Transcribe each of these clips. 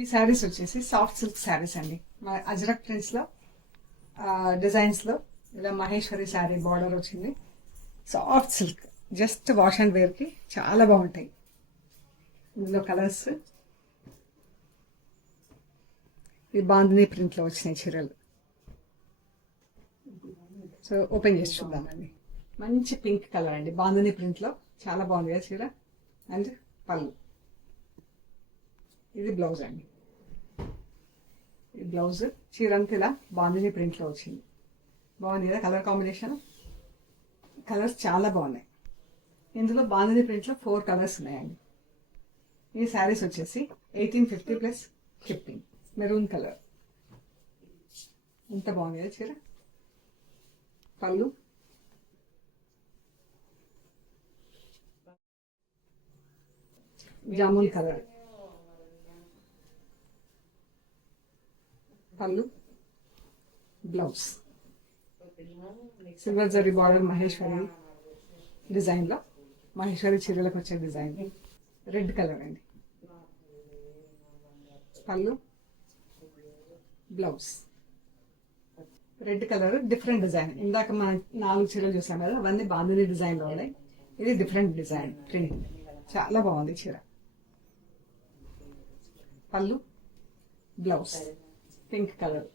ఈ శారీస్ వచ్చేసి soft silk saris అండి. మా అజ్రక్ ప్రింట్స్లో డిజైన్స్లో ఇలా మహేశ్వరి శారీ బార్డర్ వచ్చింది. Soft silk, just wash and వేర్కి చాలా బాగుంటాయి. ఇందులో కలర్స్ ఈ బాందిని ప్రింట్లో వచ్చినాయి చీరలు. సో ఓపెన్ చేసి చూద్దామండి. మంచి పింక్ కలర్ అండి, బాందిని ప్రింట్లో చాలా బాగుంది కదా చీర. అండ్ పళ్ళు, ఇది బ్లౌజ్ అండి. ఈ బ్లౌజ్ చీర అంతా ఇలా బాందిని ప్రింట్లో వచ్చింది. బాగుంది కదా కలర్ కాంబినేషన్. కలర్స్ చాలా బాగున్నాయి. ఇందులో బాందిని ప్రింట్లో 4 కలర్స్ ఉన్నాయండి. ఈ శారీస్ వచ్చేసి 1850 ప్లస్ షిప్పింగ్. మెరూన్ కలర్, ఎంత బాగుంది కదా చీర. పళ్ళు, జామున్ కలర్ పళ్ళు, blouse silver zari border Maheshwari డిజైన్లో, మహేశ్వరి చీరలకు వచ్చే డిజైన్. రెడ్ కలర్ అండి. పళ్ళు, blouse red colour, different design. ఇందాక మనం 4 చీరలు చూసాం కదా, అవన్నీ బాందిని డిజైన్లో ఉన్నాయి. ఇది డిఫరెంట్ డిజైన్ ప్రింట్, చాలా బాగుంది చీర. పళ్ళు, బ్లౌజ్ పింక్ కలర్.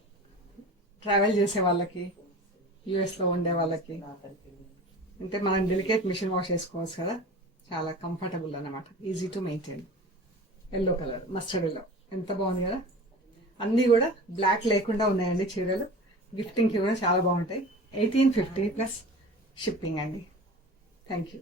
ట్రావెల్ చేసే వాళ్ళకి, యూఎస్లో ఉండే వాళ్ళకి, అంటే మనం డెలికేట్ మిషన్ వాష్ చేసుకోవచ్చు కదా, చాలా కంఫర్టబుల్ అన్నమాట, easy to maintain. Yellow colour, mustard yellow, ఎంత బాగుంది కదా. అన్నీ కూడా బ్లాక్ లేకుండా ఉన్నాయండి చీరలు. గిఫ్టింగ్కి కూడా చాలా బాగుంటాయి. 1850 ప్లస్ షిప్పింగ్ అండి. Thank you.